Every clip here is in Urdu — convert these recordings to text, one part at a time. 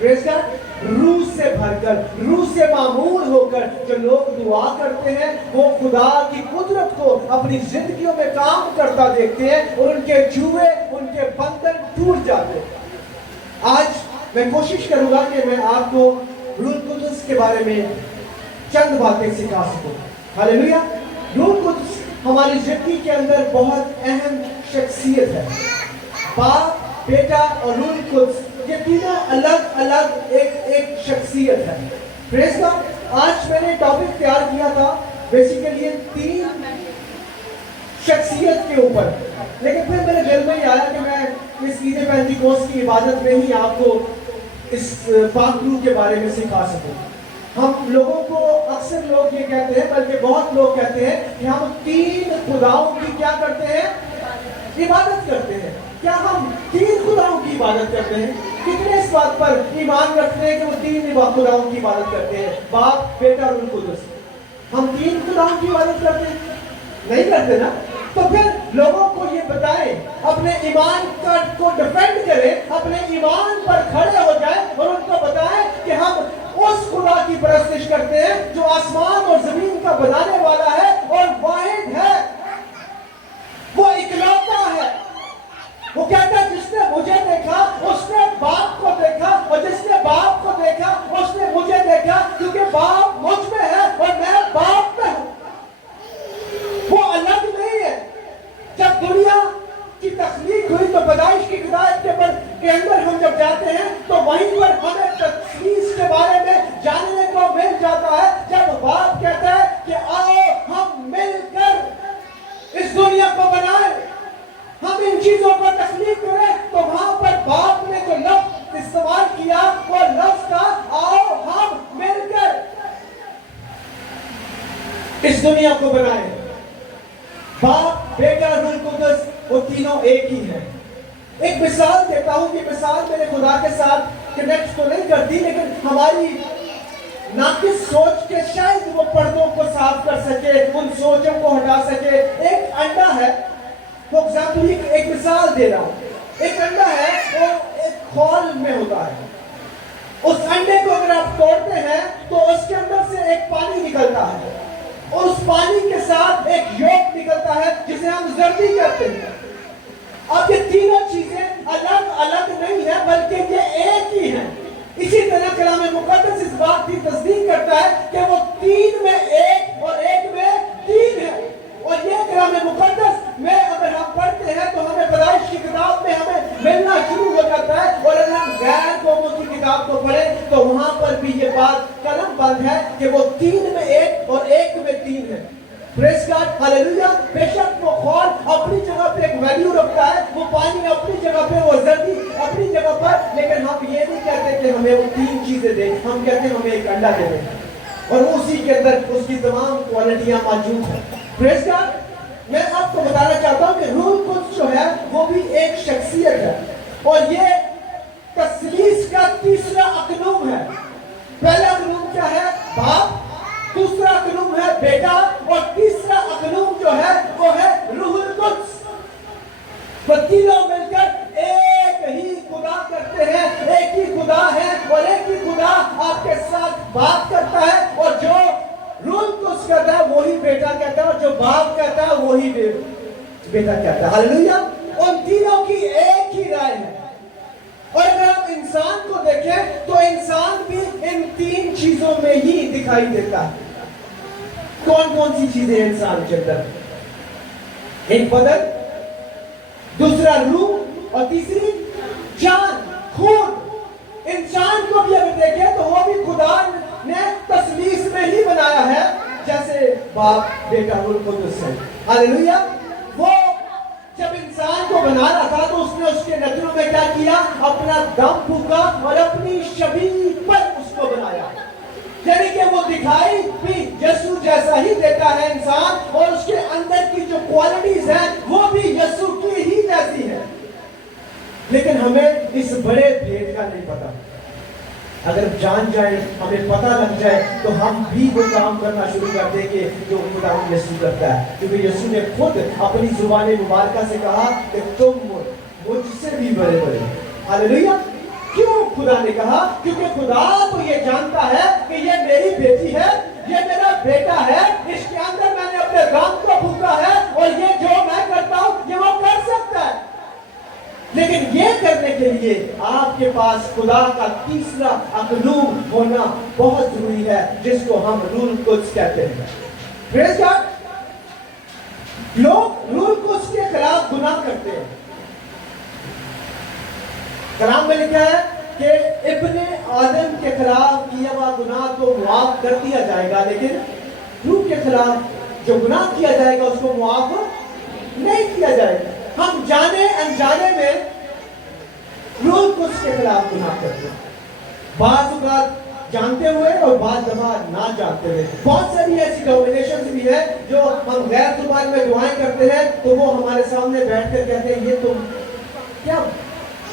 پریز گاڈ. روح سے بھر کر, روح سے معمور ہو کر جو لوگ دعا کرتے ہیں وہ خدا کی قدرت کو اپنی زندگیوں میں کام کرتا دیکھتے ہیں اور ان کے جوئے, ان کے بندھن ٹوٹ جاتے ہیں. آج میں کوشش کروں گا کہ میں آپ کو روح القدس کے بارے میں چند باتیں سکھا سکوں. ہاللیلویا. روح القدس ہماری زندگی کے اندر بہت اہم شخصیت ہے. باپ, بیٹا اور روح القدس یہ تینوں الگ الگ ایک شخصیت ہے. پریز گاڈ. آج میں نے ٹاپک تیار کیا تھا بیسیکلی 3 شخصیت کے اوپر, لیکن پھر میرے دل میں یہ آیا کہ میں اس عید پینتیکوست کی عبادت میں ہی آپ کو اس پاک روح کے بارے میں سکھا سکوں. ہم لوگوں کو اکثر لوگ یہ کہتے ہیں, بلکہ بہت لوگ کہتے ہیں کہ ہم 3 خداؤں کی کیا کرتے ہیں, عبادت کرتے ہیں. کیا ہم 3 خداؤں کی عبادت کرتے ہیں؟ کتنے اس بات پر ایمان رکھتے ہیں کہ وہ 3 خداؤں کی عبادت کرتے ہیں, باپ, بیٹا اور روح القدس؟ ہم 3 خداؤں کی عبادت کرتے ہیں؟ نہیں کرتے نا. تو پھر لوگوں کو یہ بتائیں, اپنے ایمان کو ڈیفینڈ کریں, اپنے ایمان پر کھڑے ہو جائیں اور ان کو بتائیں کہ ہم اس خدا کی پرستش کرتے ہیں جو آسمان اور زمین کا بنانے والا ہے اور واحد ہے, وہ اکلوتا ہے. وہ کہتا ہے جس نے مجھے دیکھا اس نے باپ کو دیکھا, اور جس نے باپ کو دیکھا اس نے مجھے دیکھا, کیونکہ باپ مجھ میں ہے اور میں باپ میں ہوں. وہ الگ نہیں ہے. جب دنیا کی تخلیق ہوئی تو پیدائش کی کتاب کے اندر ہم جب جاتے ہیں تو وہیں پر ہمیں تخلیق کے بارے میں جاننے کو مل جاتا ہے. جب باپ کہتا ہے کہ آؤ ہم مل کر اس دنیا کو بنائیں, ہم ان چیزوں کو تخلیق کریں, تو وہاں پر باپ نے جو لفظ استعمال کیا وہ لفظ تھا آؤ ہم مل کر اس دنیا کو بنائیں. باپ, بیٹا, روح القدس وہ تینوں ایک ہی ہیں. ایک مثال دیتا ہوں کہ مثال میرے خدا کے ساتھ کنیکٹ تو نہیں کرتی, لیکن ہماری ناقص سوچ کے شاید وہ پردوں کو صاف کر سکے, ان سوچوں کو ہٹا سکے. ایک انڈا ہے, فور ایگزامپل ایک مثال دے رہا ہوں. ایک انڈا ہے وہ ایک خول میں ہوتا ہے. اس انڈے کو اگر آپ توڑتے ہیں تو اس کے اندر سے ایک پانی نکلتا ہے, اور اس پانی کے ساتھ ایک یولک نکلتا ہے جسے ہم زردی کہتے ہیں. اب یہ تینوں چیزیں الگ الگ نہیں ہیں بلکہ یہ ایک ہی ہیں. اسی طرح کلام مقدس اس بات کی تصدیق کرتا ہے کہ وہ 3 میں ایک اور ایک میں 3 ہے. اور یہ کلام مقدس میں اگر ہم پڑھتے ہیں تو ہمیں پیدائش کی کتاب میں ہمیں ملنا شروع ہو جاتا ہے, اور اگر ہم غیر قوموں کی کتاب کو پڑھیں تو وہاں پر بھی یہ بات قلم بند ہے کہ وہ 3 میں ایک اور ایک میں 3 ہے. پریز گاڈ. ہاللیلویا. بے شک وہ خول اپنی جگہ پہ ایک ویلیو رکھتا ہے, وہ پانی اپنی جگہ پہ, وہ زردی اپنی جگہ پر, لیکن ہم یہ نہیں کہتے کہ ہمیں وہ 3 چیزیں دیں, ہم کہتے ہیں ہمیں ایک انڈا دے دیں, اور اسی کے اندر اس کی تمام کوالٹیاں موجود ہیں. پریز گاڈ. میں آپ کو بتانا چاہتا ہوں کہ روح القدس جو ہے وہ بھی ایک شخصیت ہے, اور یہ تثلیث کا تیسرا اقنوم ہے. پہلا اقنوم کیا ہے؟ باپ. دوسرا اقنوم ہے بیٹا, اور تیسرا اقنوم جو ہے وہ ہے روح القدس. وہ تینوں مل کر ایک ہی خدا کرتے ہیں, ایک ہی خدا ہے, اور ایک ہی خدا آپ کے ساتھ بات کرتا ہے, اور جو روح القدس کہتا ہے وہی بیٹا کہتا ہے, اور جو باپ کہتا ہے وہی بیٹا کہتا ہے. ہاللیلویا. ان تینوں کی ایک ہی رائے ہے. اور اگر آپ انسان کو دیکھیں تو انسان بھی ان 3 چیزوں میں ہی دکھائی دیتا ہے. کون کون سی چیزیں انسان کے اندر؟ ایک بدن, دوسرا روح, اور تیسری جان, خون. انسان کو بھی اگر دیکھیں تو وہ بھی خدا نے تثلیث میں ہی بنایا ہے, جیسے باپ, بیٹا, روح القدس ہے. ہاللیلویا. وہ جب انسان کو بنا رہا تھا تو اس نے اس کے نتنوں میں کیا کیا؟ اپنا دم پھونکا اور اپنی شبیہ پر اس کو بنایا. یعنی کہ وہ دکھائی بھی یسوع جیسا ہی دیتا ہے انسان, اور اس کے اندر کی جو کوالٹیز ہیں وہ بھی یسوع کی ہی جیسی ہے. لیکن ہمیں اس بڑے بھید کا نہیں پتا. اگر جان جائے, ہمیں پتہ لگ جائے تو ہم بھی وہ کام کرنا شروع کر دیں گے جو خدا یسوع کرتا ہے, کیونکہ یسوع نے خود اپنی زبان مبارکہ سے کہا کہ تم مجھ سے بھی بڑے بڑے. ہاللیلویا. کیوں خدا نے کہا کیونکہ خدا تو یہ جانتا ہے کہ یہ میری بیٹی ہے, یہ میرا بیٹا ہے, اس کے اندر میں نے اپنے غم کو پھونکا ہے اور یہ جو میں کرتا ہوں یہ وہ کر سکتا ہے. لیکن یہ کرنے کے لیے آپ کے پاس خدا کا تیسرا اقنوم ہونا بہت ضروری ہے, جس کو ہم روح القدس کہتے ہیں. پریز گاڈ. لوگ روح القدس کے خلاف گناہ کرتے ہیں. کلام میں لکھا ہے کہ ابن آدم کے خلاف کیا ہوا گناہ تو معاف کر دیا جائے گا, لیکن روح کے خلاف جو گناہ کیا جائے گا اس کو معاف نہیں کیا جائے گا. ہم جانے انجانے میں روح القدس کے خلاف گناہ کرتے ہیں, بعض اوقات جانتے ہوئے اور بعض دفعہ نہ جانتے ہوئے. بہت ساری ایسی ڈومینیشنز بھی ہے جو ہم غیر زبان میں دعائیں کرتے ہیں تو وہ ہمارے سامنے بیٹھ کر کہتے ہیں یہ تم کیا,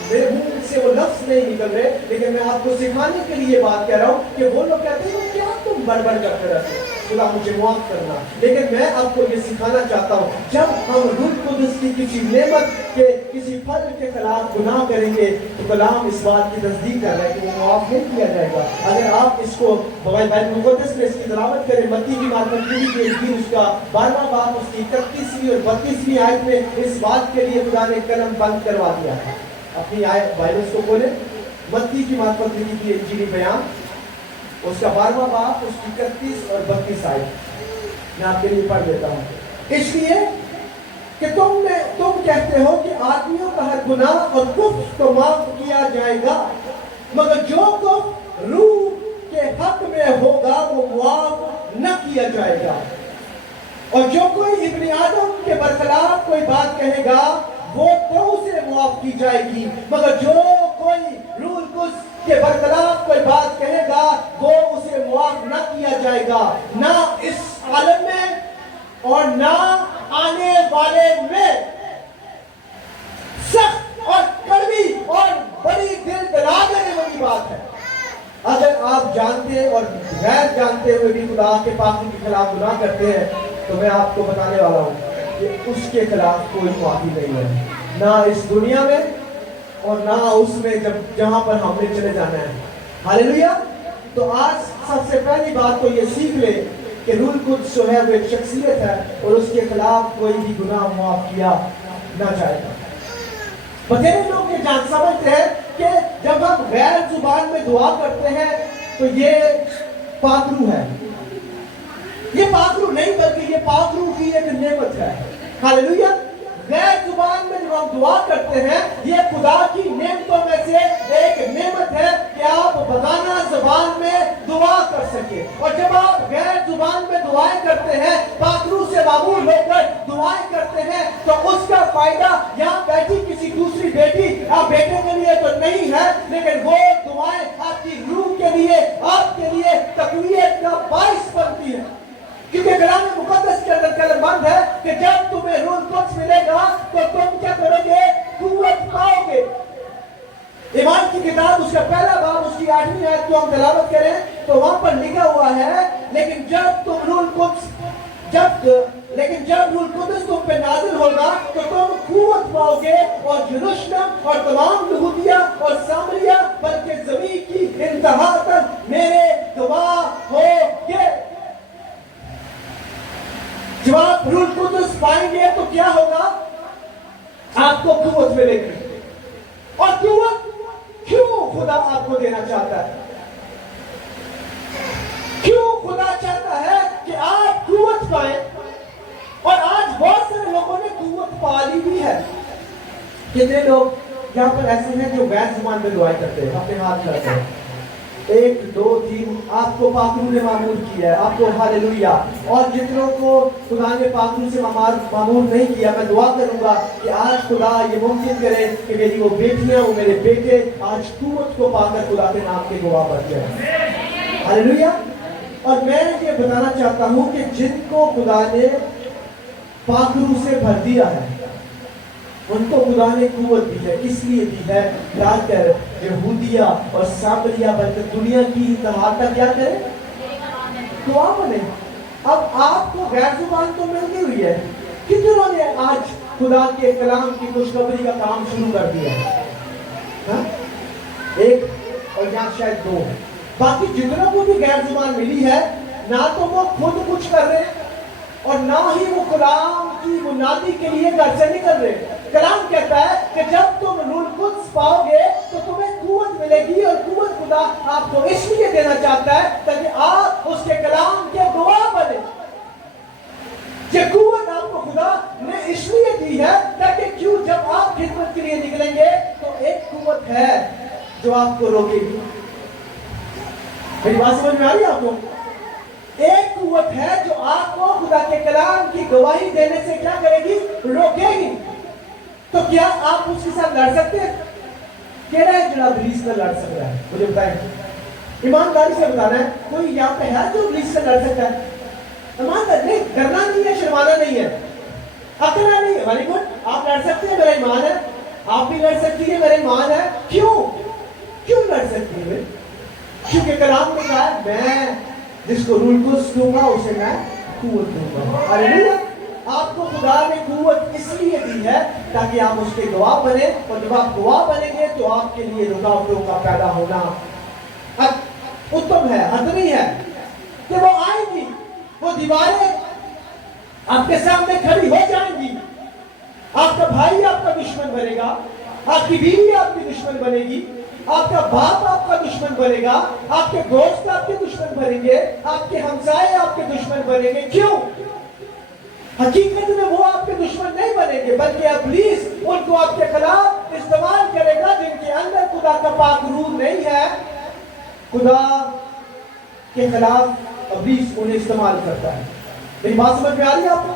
میرے منہ سے وہ لفظ نہیں نکل رہے, لیکن میں آپ کو سکھانے کے لیے بات کہہ رہا ہوں کہ وہ لوگ کہتے ہیں کیا تم بڑبڑ کرتے رہتے, خدا مجھے معاف کرنا. لیکن میں آپ کو یہ سکھانا چاہتا ہوں, جب ہم روح القدس کی کسی نعمت کے کسی پھل کے خلاف گناہ کریں گے تو کلام اس بات کی تصدیق کر رہا ہے کہ وہ معاف نہیں کیا جائے گا. اگر آپ اس کو بائبل مقدس میں اس کی تلاوت کریں, متی کی مارکٹری کی انجیل اس کا 12واں باب اس کی 31ویں اور 32ویں آیت میں اس بات کے لیے خدا نے قلم بند کروا دیا ہے. اپنی بائبل کو کھولیں, متی کی مارکٹری کی انجیلی بیان اس کا 12واں باب اس کی 31 اور 32 آیت میں آپ کے لیے پڑھ دیتا ہوں. اس لیے کہ تم کہتے ہو کہ آدمیوں کا ہر گناہ اور کفر تو معاف کیا جائے گا, مگر جو کفر روح کے حق میں ہوگا وہ معاف نہ کیا جائے گا. اور جو کوئی ابن آدم کے برخلاف کوئی بات کہے گا وہ تو اسے معاف کی جائے گی, مگر جو کوئی روح القدس کے برخلاف کوئی بات کہے گا وہ اسے معاف نہ کیا جائے گا, نہ اس عالم میں اور نہ آنے والے میں. سخت اور کڑوی اور بڑی دل دلا دینے والی بات ہے. اگر آپ جانتے اور غیر جانتے ہوئے بھی خدا کے پاکی کے خلاف گناہ کرتے ہیں تو میں آپ کو بتانے والا ہوں کہ اس کے خلاف کوئی معافی نہیں ہے, نہ اس دنیا میں اور نہ اس میں جہاں پر ہم نے چلے جانا ہے. ہاللیلویا. تو آج سب سے پہلی بات تو یہ سیکھ لے کہ روح القدس جو ہے وہ ایک شخصیت ہے اور اس کے خلاف کوئی بھی گناہ معاف کیا نہ جائے گا. بتیرے لوگ یہ جان سمجھتے ہیں کہ جب ہم غیر زبان میں دعا کرتے ہیں تو یہ پاک روح ہے. یہ پاک روح نہیں بلکہ یہ پاک روح کی ایک نعمت ہے. ہاللیلویا. غیر زبان میں جب ہم دعا کرتے ہیں یہ خدا کی نعمتوں میں سے ایک نعمت ہے کہ آپ بغانہ زبان میں دعا کر سکیں. اور جب آپ غیر زبان میں دعائیں کرتے ہیں, پاک روح سے معمول ہو کر دعائیں کرتے ہیں, تو اس کا فائدہ یہاں بیٹھی کسی دوسری بیٹی یا بیٹے کے لیے تو نہیں ہے, لیکن وہ دعائیں آپ کی روح کے لیے, آپ کے لیے تقویت کا باعث بنتی ہے. کیونکہ کلام مقدس کے اندر کلم بند ہے کہ جب تمہیں روح القدس ملے گا تو تم کیا کرو گے, قوت پاؤ گے. ایمان کی کتاب اس کا پہلا باب اس کی 8ویں آیت کو ہم تلاوت کریں تو وہاں پر لکھا ہوا ہے, لیکن جب روح القدس تم پہ نازل ہوگا تو تم قوت پاؤ گے اور یروشلم اور تمام یہودیہ اور سامریہ بلکہ زمین کی انتہا تک میرے گواہ ہوگے. جب آپ روح القدس پائیں گے تو کیا ہوگا, آپ کو قوت ملے گی. اور قوت کیوں خدا آپ کو دینا چاہتا ہے, کیوں خدا چاہتا ہے کہ آپ قوت پائیں. اور آج بہت سارے لوگوں نے قوت پا لی بھی ہے. کتنے لوگ یہاں پر ایسے ہیں جو غیر زبان میں دعائیں کرتے ہیں, اپنے ہاتھ کرتے ہیں, 1 2 3 آپ کو پاک روح نے معمول کیا ہے, آپ کو ہاللیلویا. اور جتنوں کو خدا نے پاک روح سے معمول نہیں کیا, میں دعا کروں گا کہ آج خدا یہ ممکن کرے کہ میری وہ بیٹیاں, وہ میرے بیٹے آج قوت کو پا کر خدا کے نام کے گواہ بن جائیں. ہاللیلویا. اور میں یہ بتانا چاہتا ہوں کہ جن کو خدا نے پاک روح سے بھر دیا ہے ان کو خدا نے قوت دی ہے. اس لیے دی ہے کیا کر یہودیہ اور سامریہ بلکہ دنیا کی انتہا تک کیا کرے, دعا بنے. اب آپ کو غیر زبان تو مل گئی ہوئی ہے, کتنوں نے آج خدا کے کلام کی خوشخبری کا کام شروع کر دیا ہے. ایک اور یہاں شاید 2 ہے. باقی جتنوں کو بھی غیر زبان ملی ہے نہ تو وہ خود کچھ کر رہے ہیں اور نہ ہی وہ کلام کی منادی کے لیے گھر سے نکل رہے. کلام کہتا ہے کہ جب تم روح القدس پاؤ گے تو تمہیں قوت ملے گی، اور قوت خدا آپ کو اس لیے دینا چاہتا ہے تاکہ آپ اس کے کلام کے گواہ بنے. یہ قوت آپ کو خدا نے اس لیے دی ہے تاکہ کیوں جب آپ خدمت کے لیے نکلیں گے تو ایک قوت ہے جو آپ کو روکے گی. میری بات سمجھ میں آ رہی ہے آپ کو؟ ایک قوت ہے جو آپ کو خدا کے کلام کی گواہی دینے سے کیا کرے گی؟ روکے گی. تو کیا آپ اس کے ساتھ لڑ سکتے ہیں؟ کہہ رہا ہے جناب ابلیس سے لڑ سکتا ہے. مجھے بتائیں، ایمانداری سے بتانا ہے، کوئی یہاں پہ ہے جو ابلیس سے لڑ سکتا ہے؟ ایماندار نہیں، ڈرنا نہیں ہے، شرمانا نہیں ہے، اکڑنا نہیں ہے. ویری گڈ، آپ لڑ سکتے ہیں، میرا ایمان ہے. آپ بھی لڑ سکتی ہے، میرا ایمان ہے. کیوں لڑ سکتی ہے؟ کیونکہ کلام نے کہا ہے میں جس کو روح القدس دوں گا اسے میں قوت دوں گا. ہاللیلویا. آپ کو خدا نے قوت اس لیے دی ہے تاکہ آپ اس کے گواہ بنے، اور جب آپ گواہ بنیں گے تو آپ کے لیے رکاوٹوں کا پیدا ہونا اتم ہے، حتمی ہے کہ وہ آئیں گی، وہ دیواریں آپ کے سامنے کھڑی ہو جائیں گی. آپ کا بھائی آپ کا دشمن بنے گا، آپ کی بیوی آپ کی دشمن بنے گی، آپ کا باپ آپ کا دشمن بنے گا، آپ کے دوست آپ کے دشمن بنیں گے، آپ کے ہمسائے آپ کے دشمن بنیں گے. کیوں؟ حقیقت میں وہ آپ کے دشمن نہیں بنیں گے، بلکہ ابلیس ان کو آپ کے خلاف استعمال کرے گا جن کے اندر خدا کا پاک روح نہیں ہے. خدا کے خلاف ابلیس انہیں استعمال کرتا ہے. میری بات سمجھ میں آ رہی ہے آپ کو؟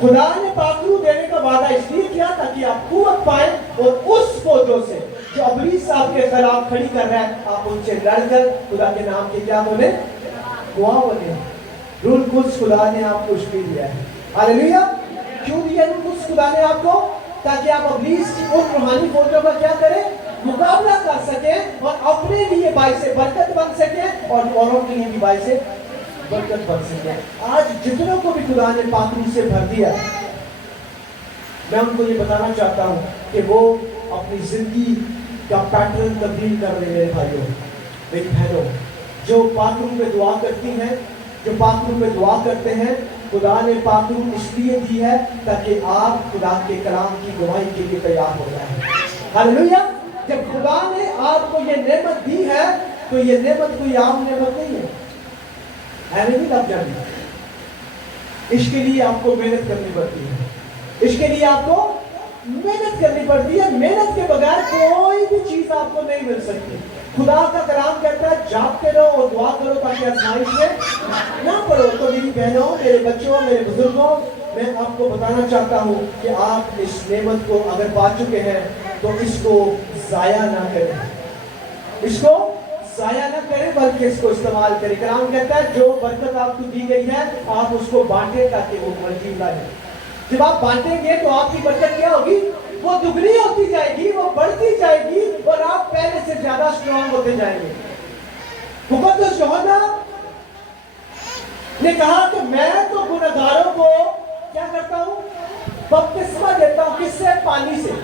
خدا نے پاک روح دینے کا وعدہ اس لیے کیا تاکہ آپ قوت پائیں اور اس فوجوں سے جو ابلیس آپ کے خلاف کھڑی کر رہا ہے آپ ان سے لڑ کر خدا کے نام کے کیا بنے؟ گواہ بنے. روح القدس خدا نے آپ کو اس لیے دیا ہے. ہاللیلویا. کیوں دیا روح القدس خدا نے آپ کو؟ تاکہ آپ ابلیس کی ان روحانی فوجوں کا کیا کریں؟ مقابلہ کر سکیں اور اپنے لیے باعث برکت بن سکیں اور اوروں کے لیے بھی باعث برکت بن سکیں. آج جتنوں کو بھی خدا نے پاک روح سے بھر دیا میں ان کو یہ بتانا چاہتا ہوں کہ وہ اپنی زندگی کا پیٹرن تبدیل کر رہے ہیں. میرے بھائیوں، میری بہنوں، جو پاک روح پہ دعا کرتی ہیں، جو پاک روح پہ دعا کرتے ہیں، خدا نے پاک روح اس لیے دی ہے تاکہ آپ خدا کے کلام کی گواہی کے لیے تیار ہو جائیں. ہاللیلویا. جب خدا نے آپ کو یہ نعمت دی ہے تو یہ نعمت کوئی عام نعمت نہیں ہے. نہیں آپ جانیں، اس کے لیے آپ کو محنت کرنی پڑتی ہے، اس کے لیے آپ کو محنت کرنی پڑتی ہے. محنت کے بغیر کوئی بھی چیز آپ کو نہیں مل سکتی. خدا کا کلام کہتا ہے جاگتے رہو اور دعا کرو تاکہ آزمائش میں نہ پڑو. تو میری بہنوں، میرے بچوں، میرے بزرگوں، میں آپ کو بتانا چاہتا ہوں کہ آپ اس نعمت کو اگر پا چکے ہیں تو اس کو ضائع نہ کریں، اس کو ضائع نہ کریں بلکہ اس کو استعمال کریں. کلام کہتا ہے جو برکت آپ کو دی گئی ہے آپ اس کو بانٹیں تاکہ وہ ملٹی لائے. جب آپ بانٹیں گے تو آپ کی برکت کیا ہوگی؟ وہ دگنی ہوتی جائے گی، وہ بڑھتی جائے گی اور آپ پہلے سے زیادہ اسٹرانگ ہوتے جائیں گے. مقدس یوحنا نے کہا کہ میں تو گنہگاروں کو کیا کرتا ہوں؟ بپتسمہ دیتا ہوں. کس سے؟ پانی سے.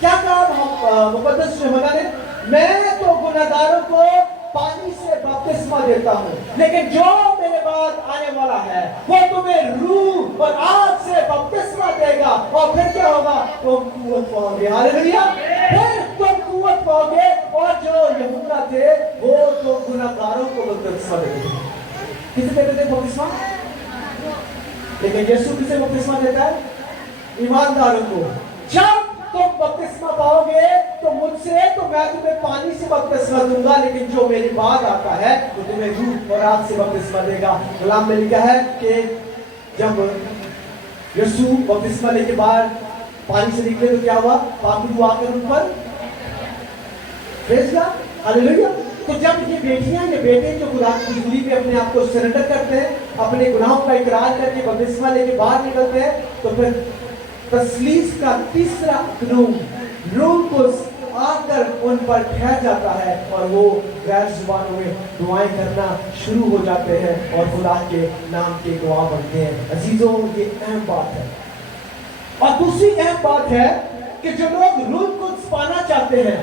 کیا کہا مقدس یوحنا نے؟ میں تو گنہگاروں کو پانی سے بپتسمہ دیتا ہوں، لیکن جو میرے بعد آنے والا ہے وہ تمہیں روح اور آگ سے بپتسمہ دے گا. اور پھر کیا ہوگا؟ تم قوت پاؤ گے. ہاللیلویا. پھر تم قوت پاؤ گے. اور جو یہودا تھے وہ تو گنہگاروں کو بپتسمہ دیتے تھے. کسے دیتے تھے بپتسمہ؟ لیکن یسوع کسے بپتسمہ دیتا ہے؟ ایمانداروں کو. جب تم بپتسمہ پاؤ گے تو مجھ سے، تو میں تمہیں پانی سے بپتسمہ دوں گا، لیکن جو میری بعد آتا ہے وہ تمہیں روح اور آگ سے بپتسمہ دے گا. کلام میں لکھا ہے کہ جب یسوع بپتسمہ لے کے باہر پانی سے نکلے تو کیا ہوا؟ پاک روح آ کر ان پر بھیج گیا. ہاللیلویا. تو جب یہ بیٹیاں، یہ بیٹے جو خدا کی حضوری میں اپنے آپ کو سرنڈر کرتے ہیں، اپنے گناہوں کا اقرار کر کے بپتسمہ لے کے باہر نکلتے ہیں، تو پھر تثلیث کا تیسرا قانون روح القدس آ کر ان پر ٹھہر جاتا ہے اور وہ غیر زبانوں میں دعائیں کرنا شروع ہو جاتے ہیں اور خدا کے نام کے گواہ بنتے ہیں. عزیزوں، یہ اہم بات ہے. اور دوسری اہم بات ہے کہ جو لوگ روح القدس پانا چاہتے ہیں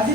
ਅਸੀਂ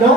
9।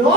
9